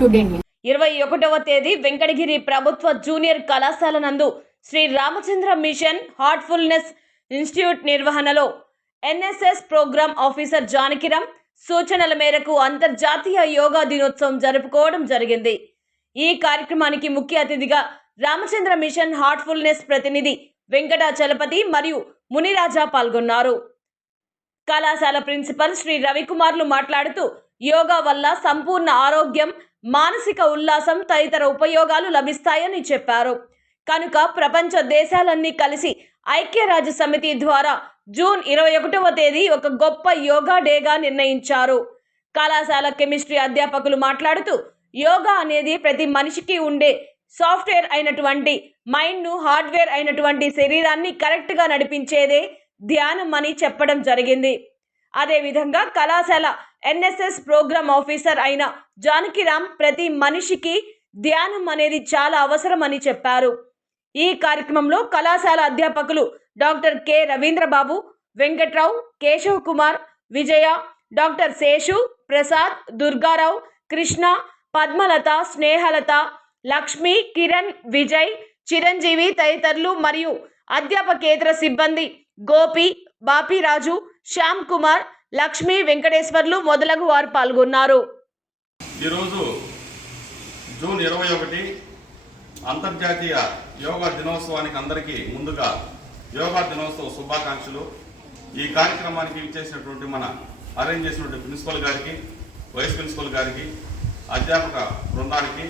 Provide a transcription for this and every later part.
Today ఇరవై ఒకటవ తేదీ వెంకటగిరి ప్రభుత్వ జూనియర్ కళాశాల నందు Shri Ramachandra mission heartfulness institute నిర్వహణలో ఎన్ఎస్ఎస్ ప్రోగ్రామ్ ఆఫీసర్ జానకిరామ్ సూచనల మేరకు అంతర్జాతీయ యోగా దినోత్సవం జరుపుకోవడం జరిగింది. ఈ కార్యక్రమానికి ముఖ్య అతిథిగా రామచంద్ర మిషన్ హార్ట్ఫుల్నెస్ ప్రతినిధి వెంకటాచలపతి మరియు మునిరాజా పాల్గొన్నారు. కళాశాల ప్రిన్సిపల్ శ్రీ రవికుమార్లు మాట్లాడుతూ యోగా వల్ల సంపూర్ణ ఆరోగ్యం మానసిక ఉల్లాసం తదితర ఉపయోగాలు లభిస్తాయని చెప్పారు. కనుక ప్రపంచ దేశాలన్నీ కలిసి ఐక్యరాజ్య సమితి ద్వారా జూన్ ఇరవై ఒకటవ తేదీ ఒక గొప్ప యోగా డేగా నిర్ణయించారు. కళాశాల కెమిస్ట్రీ అధ్యాపకులు మాట్లాడుతూ యోగా అనేది ప్రతి మనిషికి ఉండే సాఫ్ట్వేర్ అయినటువంటి మైండ్ను హార్డ్వేర్ అయినటువంటి శరీరాన్ని కరెక్ట్గా నడిపించేదే ధ్యానం అని చెప్పడం జరిగింది. అదేవిధంగా కళాశాల ఎన్ఎస్ఎస్ ప్రోగ్రామ్ ఆఫీసర్ అయిన జానకిరామ్ ప్రతి మనిషికి ధ్యానం అనేది చాలా అవసరమని చెప్పారు. ఈ కార్యక్రమంలో కళాశాల అధ్యాపకులు doctor K Ravindrababu Venkatrao Keshav Kumar Vijaya doctor Seshu Prasad Durgarao Krishna Padmalatha Snehalatha Lakshmi Kiran Vijay Chiranjeevi తదితరులు మరియు అధ్యాపకేతర సిబ్బంది గోపి బాపిరాజు శ్యామ్ కుమార్ లక్ష్మి వెంకటేశ్వర్లు మొదలగు వారు పాల్గొన్నారు. ఈరోజు జూన్ ఇరవై ఒకటి అంతర్జాతీయ యోగా దినోత్సవానికి అందరికీ ముందుగా యోగా దినోత్సవ శుభాకాంక్షలు. ఈ కార్యక్రమానికి ఇచ్చేసినటువంటి మన అరేంజ్ చేసినటువంటి ప్రిన్సిపల్ గారికి వైస్ ప్రిన్సిపల్ గారికి అధ్యాపక బృందానికి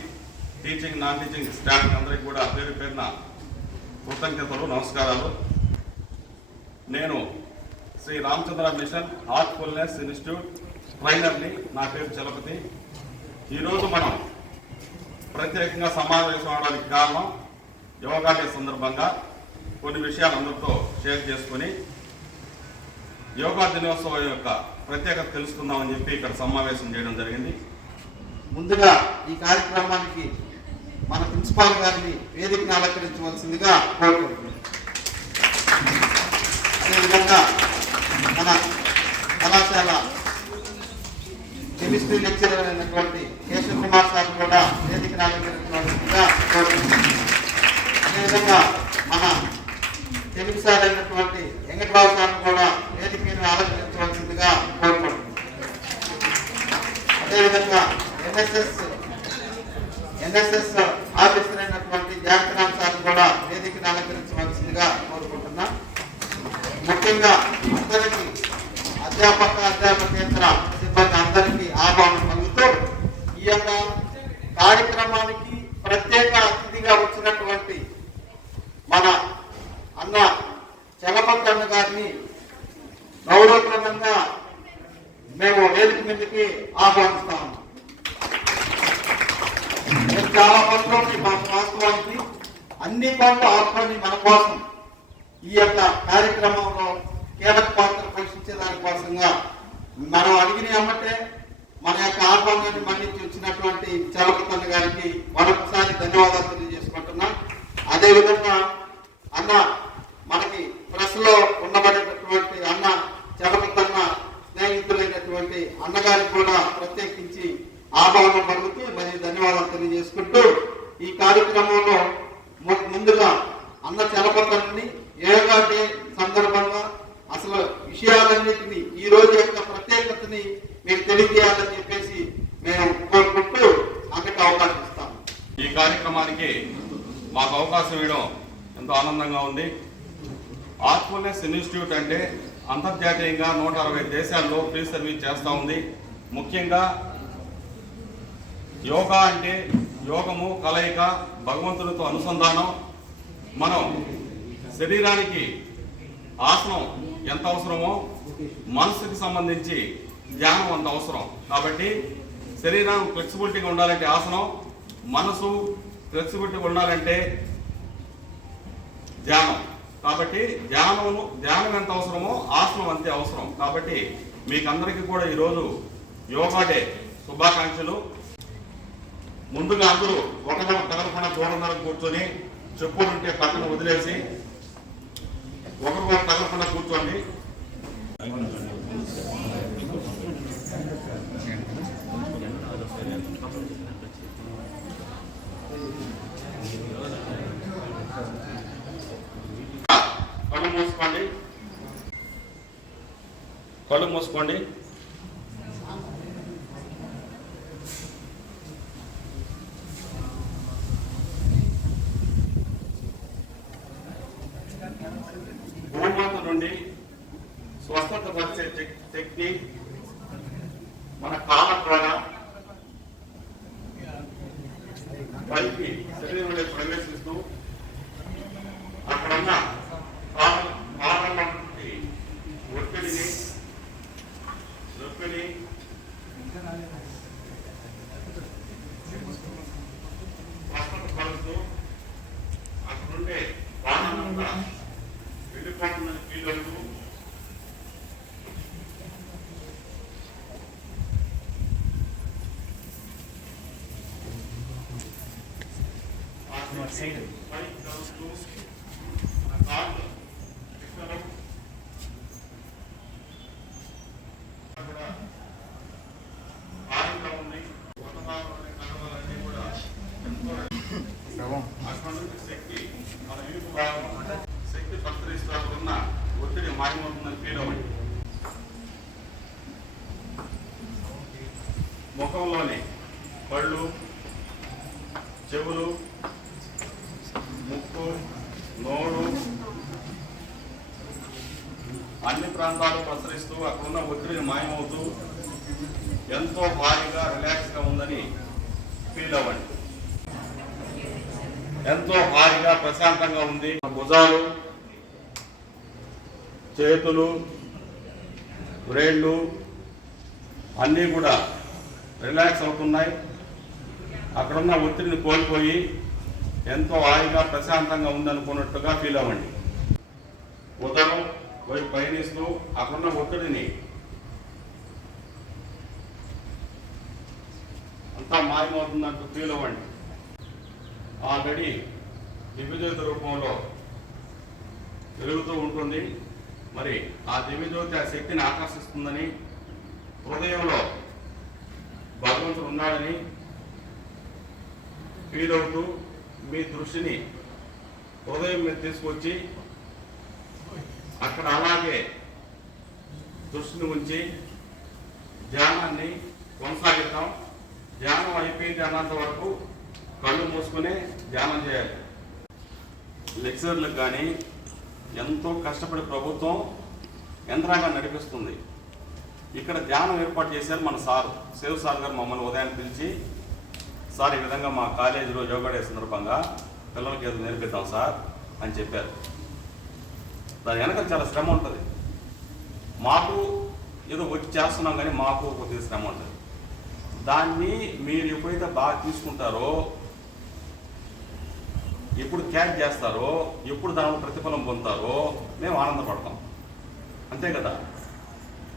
టీచింగ్ నాన్ టీచింగ్ స్టాఫ్ అందరికీ కూడా పేరు పేరున కృతజ్ఞతలు నమస్కారాలు. నేను Shri Ramachandra mission heartfulness institute ట్రైనర్ని నా పేరు చలపతి. ఈరోజు మనం ప్రత్యేకంగా సమావేశం అవడానికి కారణం యోగా డే సందర్భంగా కొన్ని విషయాలు అందరితో షేర్ చేసుకొని యోగా దినోత్సవం యొక్క ప్రత్యేకత తెలుసుకుందామని చెప్పి ఇక్కడ సమావేశం చేయడం జరిగింది. ముందుగా ఈ కార్యక్రమానికి మన ప్రిన్సిపాల్ గారిని వేదికను అలంకరించవలసిందిగా కోరుకుంటున్నాను. అదేవిధంగా మన కళాశాల కెమిస్ట్రీ లెక్చరర్ అయినటువంటి కేశవ కుమార్ సార్ కూడా వేదికను అలంకరించవలసిందిగా అదేవిధంగా మన తెలుగు సార్ అయినటువంటి వెంకట్రావు సార్ కూడా వేదిక మీద ఆలోచించవలసిందిగా కోరుకుంటున్నాం. అదేవిధంగా ఎన్ఎస్ఎస్ ఎన్ఎస్ఎస్ ఆఫీసర్ అయినటువంటి జాగ్రత్త సార్ కూడా వేదికను అలంకరించవలసిందిగా కోరుకుంటున్నా. ముఖ్యంగా అందరికీ అధ్యాపక అధ్యాపకేతర సిబ్బంది అందరికీ ఆహ్వానం పలుకుతూ ఈ యొక్క కార్యక్రమానికి ప్రత్యేక అతిథిగా వచ్చినటువంటి మన అన్న చలపతి అన్న గారిని గౌరవప్రదంగా మేము వేదిక మీదకి ఆహ్వానిస్తాము చాలా పనులు మా వాస్తవానికి అన్ని పనులు ఆత్మని మన కోసం ఈ యొక్క కార్యక్రమంలో కీలక పాత్ర పోషించే దానికోసంగా మనం అడిగిన అమ్మటే మన యొక్క ఆహ్వానాన్ని మన్నించి వచ్చినటువంటి చలపతన్న గారికి మరొకసారి ధన్యవాదాలు తెలియజేసుకుంటున్నా. అదేవిధంగా అన్న మనకి ప్రెస్లో ఉండబడేటటువంటి అన్న చలపతన్న స్నేహితులైనటువంటి అన్నగారికి కూడా ప్రత్యేకించి ఆహ్వానం పలుకుతూ మరియు ధన్యవాదాలు తెలియజేసుకుంటూ ఈ కార్యక్రమంలో ముందుగా అన్న చలపతన్ని యోగా డే సందర్భంగా అసలు విషయాలన్నింటినీ ఈ రోజు యొక్క ప్రత్యేకతని మీకు తెలియజేయాలని చెప్పేసి మేము కోరుకుంటూ అన్నకి అవకాశం ఇస్తాము. ఈ కార్యక్రమానికి మాకు అవకాశం ఇవ్వడం ఎంతో ఆనందంగా ఉంది. ఆత్మనెస్ ఇన్స్టిట్యూట్ అంటే అంతర్జాతీయంగా నూట అరవై దేశాల్లో ఫ్రీ సర్వీస్ చేస్తూ ఉంది. ముఖ్యంగా యోగా అంటే యోగము కలయిక భగవంతుడితో అనుసంధానం. మనం శరీరానికి ఆసనం ఎంత అవసరమో మనసుకి సంబంధించి ధ్యానం అంత అవసరం. కాబట్టి శరీరం ఫ్లెక్సిబిలిటీగా ఉండాలంటే ఆసనం మనసు ఫ్లెక్సిబిలిటీ ఉండాలంటే ధ్యానం. కాబట్టి ధ్యానము ధ్యానం ఎంత అవసరమో ఆసనం అంతే అవసరం. కాబట్టి మీకందరికీ కూడా ఈరోజు యోగా డే శుభాకాంక్షలు. ముందుగా అందరూ ఒకరినొక తగలకుండా దూరం కూర్చొని చెప్పుకుంటే పక్కన వదిలేసి ఒకరు తగలకుండా కూర్చోండి? కళ్ళు మూసుకోండి. కళ్ళు మూసుకోండి. problema es tú మాయమవుతూ ఎంతో హాయిగా రిలాక్స్గా ఉందని ఫీల్ అవ్వండి. ఎంతో హాయిగా ప్రశాంతంగా ఉంది. భుజాలు చేతులు బ్రెయిన్లు అన్నీ కూడా రిలాక్స్ అవుతున్నాయి. అక్కడున్న ఒత్తిడిని కోల్పోయి ఎంతో హాయిగా ప్రశాంతంగా ఉందనుకున్నట్టుగా ఫీల్ అవ్వండి. ఉదరం పోయి పయనిస్తూ అక్కడున్న ఒత్తిడిని అంతా మాయమవుతుందంటూ ఫీల్ అవ్వండి ఆల్రెడీ దివ్యజ్యోతి రూపంలో వెలుగుతూ ఉంటుంది. మరి ఆ దివ్యజ్యోతి ఆ శక్తిని ఆకర్షిస్తుందని హృదయంలో భగవంతుడు ఉన్నాడని ఫీల్ అవుతూ మీ దృష్టిని హృదయం మీద తీసుకొచ్చి అక్కడ అలాగే దృష్టిని ఉంచి ధ్యానాన్ని కొనసాగిద్దాం. ధ్యానం అయిపోయింది అన్నంత వరకు కళ్ళు మూసుకునే ధ్యానం చేయాలి. లెక్చర్లకు కానీ ఎంతో కష్టపడి ప్రభుత్వం యంత్రాంగం నడిపిస్తుంది. ఇక్కడ ధ్యానం ఏర్పాటు చేశారు మన సార్ సేవ్ సార్ గారు మమ్మల్ని ఉదయాన్ని పిలిచి సార్ ఈ విధంగా మా కాలేజీలో యోగా డే సందర్భంగా పిల్లలకి ఏదో నేర్పిద్దాం సార్ అని చెప్పారు. దాని వెనక చాలా శ్రమ ఉంటుంది. మాకు ఏదో వచ్చి చేస్తున్నాం కానీ మాకు కొద్దిగా శ్రమ ఉంటుంది. దాన్ని మీరు ఎప్పుడైతే బాగా తీసుకుంటారో ఎప్పుడు క్యాచ్ చేస్తారో ఎప్పుడు దాని ప్రతిఫలం పొందుతారో మేము ఆనందపడతాం. అంతే కదా?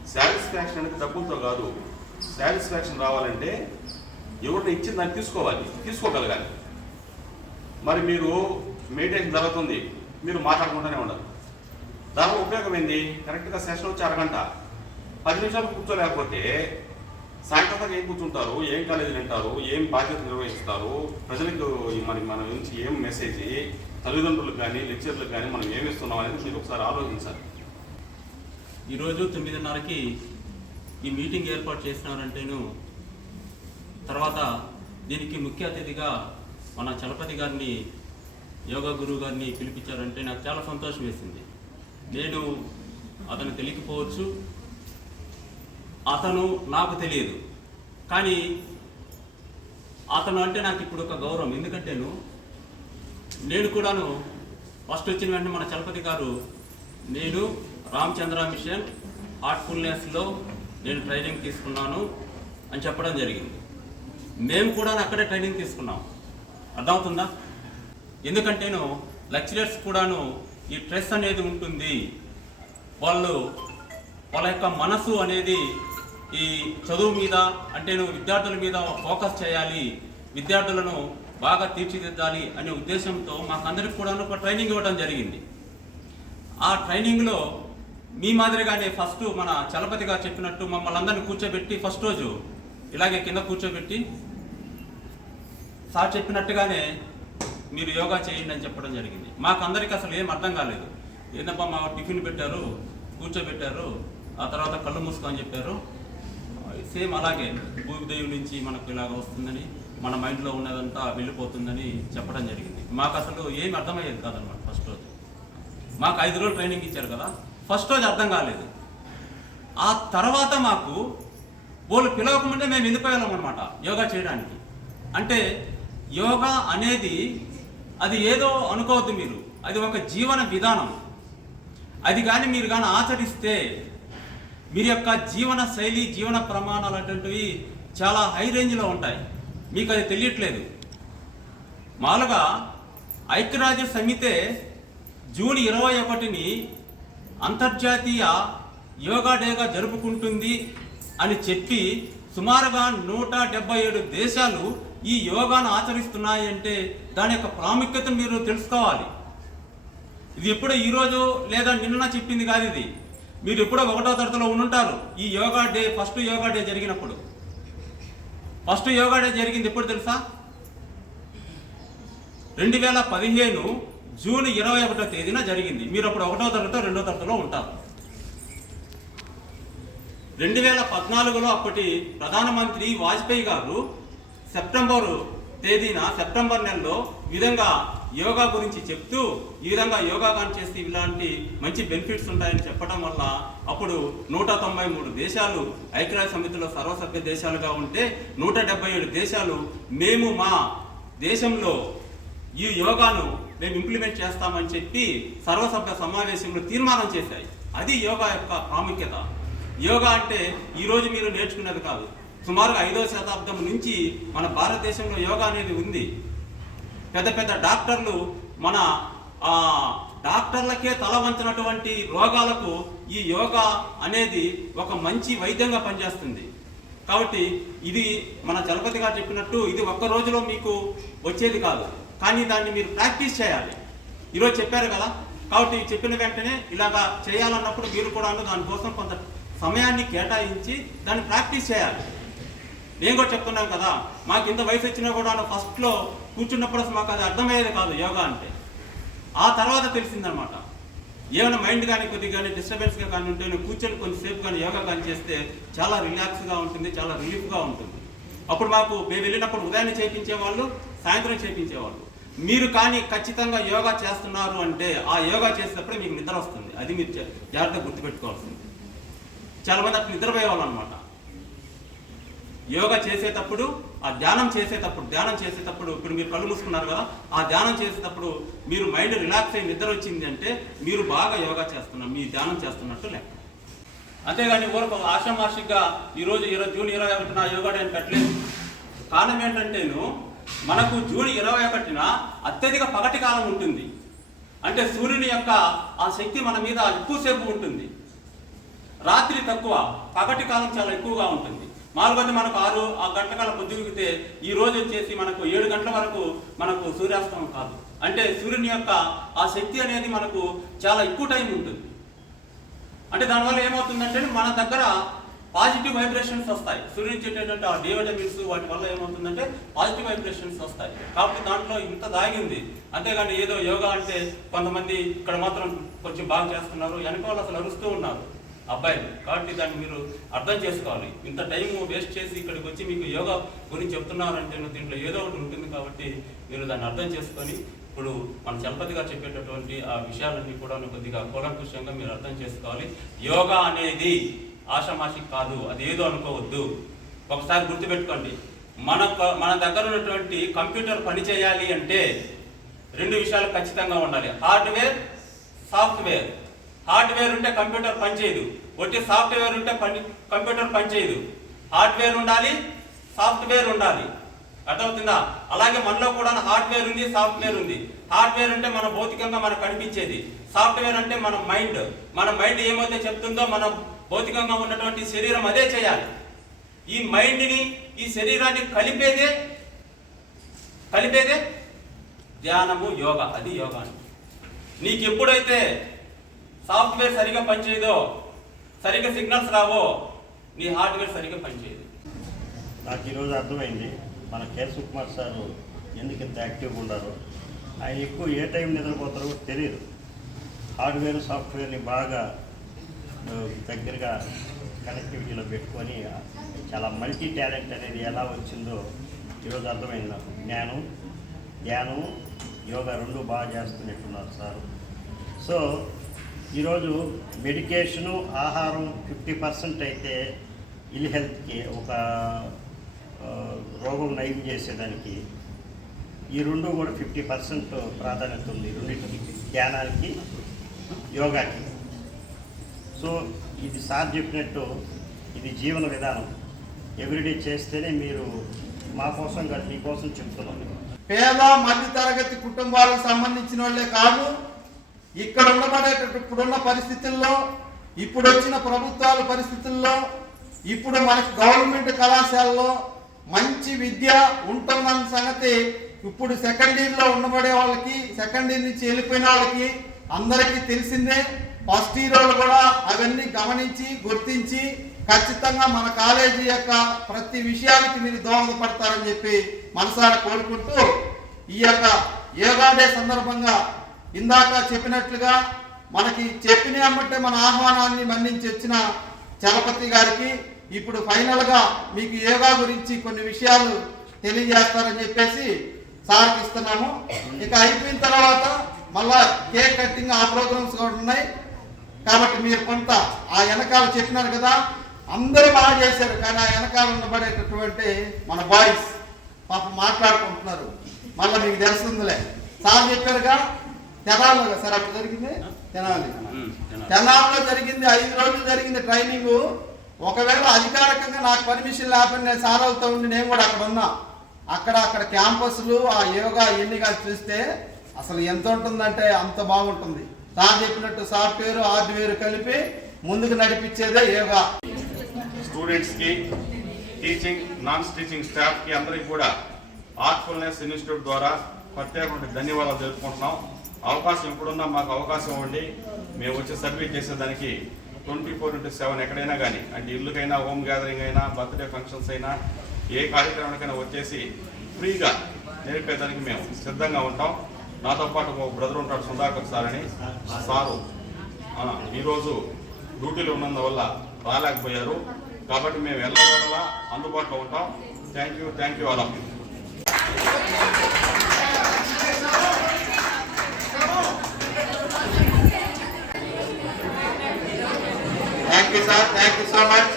సాటిస్ఫాక్షన్ అనేది డబ్బులతో కాదు. సాటిస్ఫాక్షన్ రావాలంటే ఎవరిని ఇచ్చిన దాన్ని తీసుకోవాలి తీసుకోగలగాలి. మరి మీరు మెడిటేషన్ జరుగుతుంది. మీరు మాట్లాడుకుంటూనే ఉండాలి. దాని ఉపయోగం ఏంది? కరెక్ట్గా సెషన్ వచ్చి అరగంట. పది నిమిషాలు కూర్చోలేకపోతే సాయంత్రం ఏం కూర్చుంటారు? ఏం కాలేజీలు వింటారు? ఏం బాధ్యత నిర్వహిస్తారు? ప్రజలకు మరి మన నుంచి ఏం మెసేజ్ తల్లిదండ్రులకు కానీ లెక్చర్లకు కానీ మనం ఏమి ఇస్తున్నాం అనేది మీరు ఒకసారి ఆలోచించాలి. ఈరోజు తొమ్మిదిన్నరకి ఈ మీటింగ్ ఏర్పాటు చేసినారంటేను తర్వాత దీనికి ముఖ్య అతిథిగా మన చలపతి గారిని యోగా గురువు గారిని పిలిపించారంటే నాకు చాలా సంతోషం వేసింది. నేను అతను తెలియకపోవచ్చు అతను నాకు తెలియదు. కానీ అతను అంటే నాకు ఇప్పుడు ఒక గౌరవం. ఎందుకంటేను నేను కూడాను ఫస్ట్ వచ్చిన వెంటనే మన చలపతి గారు నేను రామచంద్ర మిషన్ హార్ట్ఫుల్నెస్లో నేను ట్రైనింగ్ తీసుకున్నాను అని చెప్పడం జరిగింది. మేము కూడా అక్కడే ట్రైనింగ్ తీసుకున్నాం. అర్థమవుతుందా? ఎందుకంటేను లెక్చరర్స్ కూడాను ఈ స్ట్రెస్ అనేది ఉంటుంది. వాళ్ళు వాళ్ళ యొక్క మనసు అనేది ఈ చదువు మీద అంటే నువ్వు విద్యార్థుల మీద ఫోకస్ చేయాలి విద్యార్థులను బాగా తీర్చిదిద్దాలి అనే ఉద్దేశంతో మాకందరికి కూడా ఒక ట్రైనింగ్ ఇవ్వడం జరిగింది. ఆ ట్రైనింగ్లో మీ మాదిరిగానే ఫస్ట్ మన చలపతి గారు చెప్పినట్టు మమ్మల్ని అందరిని కూర్చోబెట్టి ఫస్ట్ రోజు ఇలాగే కింద కూర్చోబెట్టి సార్ చెప్పినట్టుగానే మీరు యోగా చేయండి అని చెప్పడం జరిగింది. మాకు అందరికీ అసలు ఏం అర్థం కాలేదు. ఏంటబ్బా మా టిఫిన్ పెట్టారు కూర్చోబెట్టారు ఆ తర్వాత కళ్ళు మూసుకోని చెప్పారు. సేమ్ అలాగే భూదేవి నుంచి మనకు ఇలాగ వస్తుందని మన మైండ్లో ఉన్నదంతా వెళ్ళిపోతుందని చెప్పడం జరిగింది. మాకు అసలు ఏమి అర్థమయ్యేది కాదనమాట ఫస్ట్ రోజు. మాకు ఐదు రోజులు ట్రైనింగ్ ఇచ్చారు కదా ఫస్ట్ రోజు అర్థం కాలేదు. ఆ తర్వాత మాకు వాళ్ళు పిలవకముందే మేము వెళ్ళిపోయాం అనమాట యోగా చేయడానికి. అంటే యోగా అనేది అది ఏదో అనుకోవద్దు మీరు. అది ఒక జీవన విధానం. అది కానీ మీరు కానీ ఆచరిస్తే మీరు యొక్క జీవన శైలి జీవన ప్రమాణాలు అటువంటివి చాలా హై రేంజ్లో ఉంటాయి. మీకు అది తెలియట్లేదు. మామూలుగా ఐక్యరాజ్య సమితే జూన్ ఇరవై ఒకటిని అంతర్జాతీయ యోగా డేగా జరుపుకుంటుంది అని చెప్పి సుమారుగా నూట డెబ్బై ఏడు దేశాలు ఈ యోగాను ఆచరిస్తున్నాయి అంటే దాని యొక్క ప్రాముఖ్యతను మీరు తెలుసుకోవాలి. ఇది ఎప్పుడో ఈరోజు లేదా నిన్న చెప్పింది కాదు ఇది. మీరు ఎప్పుడో ఒకటో తరగతిలో ఉండుంటారు. ఈ yoga day first yoga day జరిగినప్పుడు. ఫస్ట్ యోగా డే జరిగింది ఎప్పుడు తెలుసా? రెండు వేల పదిహేను జూన్ ఇరవై ఒకటో తేదీన జరిగింది. మీరు అప్పుడు ఒకటో తరగతి రెండో తరగతిలో ఉంటారు. రెండు వేల పద్నాలుగులో అప్పటి ప్రధానమంత్రి వాజ్పేయి గారు సెప్టెంబరు తేదీన సెప్టెంబర్ నెలలో విధంగా యోగా గురించి చెప్తూ ఈ విధంగా యోగా కానీ చేస్తే ఇలాంటి మంచి బెనిఫిట్స్ ఉంటాయని చెప్పడం వల్ల అప్పుడు నూట తొంభై మూడు దేశాలు ఐక్యరాజ్య సమితిలో సర్వసభ్య దేశాలుగా ఉంటే నూట డెబ్బై ఏడు దేశాలు మేము మా దేశంలో ఈ యోగాను మేము ఇంప్లిమెంట్ చేస్తామని చెప్పి సర్వసభ్య సమావేశంలో తీర్మానం చేశాయి. అది యోగా యొక్క ప్రాముఖ్యత. యోగా అంటే ఈరోజు మీరు నేర్చుకున్నది కాదు. సుమారుగా ఐదో శతాబ్దం నుంచి మన భారతదేశంలో యోగా అనేది ఉంది. పెద్ద పెద్ద డాక్టర్లు మన డాక్టర్లకే తల వంచినటువంటి రోగాలకు ఈ యోగా అనేది ఒక మంచి వైద్యంగా పనిచేస్తుంది. కాబట్టి ఇది మన చలపతి గారు చెప్పినట్టు ఇది ఒక్క రోజులో మీకు వచ్చేది కాదు. కానీ దాన్ని మీరు ప్రాక్టీస్ చేయాలి. ఈరోజు చెప్పారు కదా కాబట్టి చెప్పిన వెంటనే ఇలాగా చేయాలన్నప్పుడు మీరు కూడా దానికోసం కొంత సమయాన్ని కేటాయించి దాన్ని ప్రాక్టీస్ చేయాలి. నేను కూడా చెప్తున్నాను కదా మాకు ఇంత వయసు వచ్చినా కూడా ఫస్ట్లో కూర్చున్నప్పుడు అసలు మాకు అది అర్థమయ్యేది కాదు యోగా అంటే. ఆ తర్వాత తెలిసిందనమాట ఏమైనా మైండ్ కానీ కొద్దిగా కానీ డిస్టర్బెన్స్గా కానీ ఉంటే నువ్వు కూర్చొని కొంతసేపు కానీ యోగా కానీ చేస్తే చాలా రిలాక్స్గా ఉంటుంది చాలా రిలీఫ్గా ఉంటుంది. అప్పుడు మాకు మేము వెళ్ళినప్పుడు ఉదయాన్నే చేయించేవాళ్ళు సాయంత్రం చేయించేవాళ్ళు మీరు కానీ ఖచ్చితంగా యోగా చేస్తున్నారు అంటే ఆ యోగా చేసేటప్పుడు మీకు నిద్ర వస్తుంది. అది మీరు జా- జాగ్రత్తగా గుర్తుపెట్టుకోవాల్సింది. చాలా మంది అట్లా నిద్రపోయేవాళ్ళు అనమాట యోగా చేసేటప్పుడు ఆ ధ్యానం చేసేటప్పుడు ధ్యానం చేసేటప్పుడు ఇప్పుడు మీరు కళ్ళు మూసుకున్నారు కదా ఆ ధ్యానం చేసేటప్పుడు మీరు మైండ్ రిలాక్స్ అయ్యి నిద్ర వచ్చింది అంటే మీరు బాగా యోగా చేస్తున్నారు మీ ధ్యానం చేస్తున్నట్టు లెక్క. అంతేగాని ఊరకు ఆషామాషిగా ఈరోజు ఇరవై జూన్ ఇరవై ఒకటిన యోగా డే అని పెట్టలేదు. కారణం ఏంటంటేను మనకు జూన్ ఇరవై ఒకటిన అత్యధిక పగటి కాలం ఉంటుంది. అంటే సూర్యుని యొక్క ఆ శక్తి మన మీద ఎక్కువసేపు ఉంటుంది. రాత్రి తక్కువ పగటి కాలం చాలా ఎక్కువగా ఉంటుంది. మామూలుగా మనకు ఆరు ఆ గంటల కాలం పొద్దుగితే ఈ రోజు వచ్చేసి మనకు ఏడు గంటల వరకు మనకు సూర్యాస్తమం కాదు. అంటే సూర్యుని యొక్క ఆ శక్తి అనేది మనకు చాలా ఎక్కువ టైం ఉంటుంది. అంటే దానివల్ల ఏమవుతుందంటే మన దగ్గర పాజిటివ్ వైబ్రేషన్స్ వస్తాయి. సూర్యుని చెట్టేటువంటి ఆ డి విటమిన్స్ వాటి వల్ల ఏమవుతుందంటే పాజిటివ్ వైబ్రేషన్స్ వస్తాయి. కాబట్టి దాంట్లో ఇంత దాగింది. అంతేగాని ఏదో యోగా అంటే కొంతమంది ఇక్కడ మాత్రం కొంచెం బాగా చేస్తున్నారు. వెనక వాళ్ళు అసలు అరుస్తూ ఉన్నారు. అబ్బాయిలు. కాబట్టి దాన్ని మీరు అర్థం చేసుకోవాలి. ఇంత టైం వేస్ట్ చేసి ఇక్కడికి వచ్చి మీకు యోగా గురించి చెప్తున్నారంటే దీంట్లో ఏదో ఒకటి ఉంటుంది కాబట్టి మీరు దాన్ని అర్థం చేసుకొని ఇప్పుడు మన చలపతి గారు చెప్పేటటువంటి ఆ విషయాలన్నీ కూడా కొద్దిగా కూలంకుషంగా మీరు అర్థం చేసుకోవాలి. యోగా అనేది ఆషమాషి కాదు. అది ఏదో అనుకోవద్దు. ఒకసారి గుర్తుపెట్టుకోండి. మన మన దగ్గర ఉన్నటువంటి కంప్యూటర్ పని చేయాలి అంటే రెండు విషయాలు ఖచ్చితంగా ఉండాలి. Hardware software. హార్డ్వేర్ ఉంటే కంప్యూటర్ పనిచేయదు. వచ్చే సాఫ్ట్వేర్ ఉంటే పని కంప్యూటర్ పనిచేయదు. హార్డ్వేర్ ఉండాలి సాఫ్ట్వేర్ ఉండాలి. అర్థమవుతుందా? అలాగే మనలో కూడా హార్డ్వేర్ ఉంది సాఫ్ట్వేర్ ఉంది. హార్డ్వేర్ అంటే మన భౌతికంగా మనకు కనిపించేది. సాఫ్ట్వేర్ అంటే మన మైండ్. మన మైండ్ ఏమైతే చెప్తుందో మన భౌతికంగా ఉన్నటువంటి శరీరం అదే చేయాలి. ఈ మైండ్ని ఈ శరీరాన్ని కలిపేదే కలిపేదే ధ్యానము యోగా. అది యోగా నీకు ఎప్పుడైతే సాఫ్ట్వేర్ సరిగా పనిచేయదో సరిగా సిగ్నల్స్ రావో నీ హార్డ్వేర్ సరిగా పనిచేయదు. నాకు ఈరోజు అర్థమైంది. మన కేర్ సుకుమార్ సారు ఎందుకు ఇంత యాక్టివ్గా ఉన్నారు ఆయన ఎక్కువ ఏ టైం నిద్రపోతారో తెలియదు హార్డ్వేర్ సాఫ్ట్వేర్ని బాగా దగ్గరగా కనెక్టివిటీలో పెట్టుకొని చాలా మల్టీ టాలెంట్ అనేది ఎలా వచ్చిందో ఈరోజు అర్థమైంది నాకు. జ్ఞానం ధ్యానం యోగా రెండు బాగా చేస్తున్నట్టున్నారు సార్. సో ఈరోజు మెడికేషను ఆహారం ఫిఫ్టీ పర్సెంట్ అయితే ఇల్ హెల్త్కి ఒక రోగం నయం చేసేదానికి ఈ రెండు కూడా ఫిఫ్టీ పర్సెంట్ ప్రాధాన్యత ఉంది. రెండింటికి ధ్యానానికి యోగాకి. సో ఇది సార్ చెప్పినట్టు ఇది జీవన విధానం. ఎవ్రీడే చేస్తేనే మీరు మా కోసం కాదు మీకోసం చెప్తున్నాం. పేద మధ్య తరగతి కుటుంబాలకు సంబంధించిన వాళ్ళే కాదు ఇక్కడ ఉండబడేటట్టు ఇప్పుడున్న పరిస్థితుల్లో ఇప్పుడు వచ్చిన ప్రభుత్వాల పరిస్థితుల్లో ఇప్పుడు మనకి గవర్నమెంట్ కళాశాలలో మంచి విద్య ఉంటుందన్న సంగతి ఇప్పుడు సెకండ్ ఇయర్లో ఉండబడే వాళ్ళకి సెకండ్ ఇయర్ నుంచి వెళ్ళిపోయిన వాళ్ళకి అందరికీ తెలిసిందే. ఫస్ట్ ఇయర్ వాళ్ళు కూడా అవన్నీ గమనించి గుర్తించి ఖచ్చితంగా మన కాలేజీ యొక్క ప్రతి విషయానికి మీరు దోహదపడతారని చెప్పి మనసారా కోరుకుంటూ ఈ యొక్క యోగా డే సందర్భంగా ఇందాక చెప్పినట్లుగా మనకి చెప్పిన అమ్మటే మన ఆహ్వానాన్ని మన్నించి వచ్చిన చలపతి గారికి ఇప్పుడు ఫైనల్గా మీకు యోగా గురించి కొన్ని విషయాలు తెలియజేస్తారని చెప్పేసి సార్కి ఇస్తున్నాము. ఇక అయిపోయిన తర్వాత మళ్ళా కేక్ కటింగ్ ఆ ప్రోగ్రామ్స్ కూడా ఉన్నాయి. కాబట్టి మీరు కొంత ఆ వెనకాల చెప్పినారు కదా అందరూ బాగా చేశారు కానీ ఆ వెనకాల ఉండబడేటటువంటి మన బాయ్స్ పాపం మాట్లాడుకుంటున్నారు. మళ్ళీ మీకు తెలుస్తుందిలే. సార్ చెప్పారుగా తెనాలి సార్ అప్పుడు జరిగింది? తెనాలి. తెనాలిలో జరిగింది ఐదు రోజులు జరిగింది ట్రైనింగ్ ఒకవేళ అధికారికంగా నాకు పర్మిషన్ లేకపోతే నేను సారవుతా ఉండి నేను కూడా అక్కడ ఉన్నా. అక్కడ అక్కడ క్యాంపస్లు ఆ యోగా ఎన్ని కాదు చూస్తే అసలు ఎంత ఉంటుందంటే అంత బాగుంటుంది. సార్ చెప్పినట్టు సాఫ్ట్వేర్ హార్డ్వేర్ కలిపి ముందుకు నడిపించేదే యోగా. స్టూడెంట్స్కి టీచింగ్ నాన్ టీచింగ్ స్టాఫ్కి అందరికీ కూడా ఆర్ట్ఫుల్నెస్ ఇన్స్టిట్యూట్ ద్వారా ప్రత్యేకమైన ధన్యవాదాలు తెలుపుకుంటున్నాం. అవకాశం ఎప్పుడున్నా మాకు అవకాశం ఉండి మేము వచ్చి సర్వీస్ చేసేదానికి ట్వంటీ ఫోర్ ఇంటూ సెవెన్ ఎక్కడైనా కానీ అంటే ఇల్లుకైనా హోమ్ గ్యాదరింగ్ అయినా బర్త్డే ఫంక్షన్స్ అయినా ఏ కార్యక్రమానికైనా వచ్చేసి ఫ్రీగా నేర్పేదానికి మేము సిద్ధంగా ఉంటాం. నాతో పాటు ఒక బ్రదర్ ఉంటాడు సుధాకర్ సార్ అని. ఆ సారు ఈరోజు డ్యూటీలో ఉన్నందువల్ల రాలేకపోయారు. కాబట్టి మేము వెళ్ళగల అందుబాటులో ఉంటాం. Thank you thank you all of you thank you sir thank you so much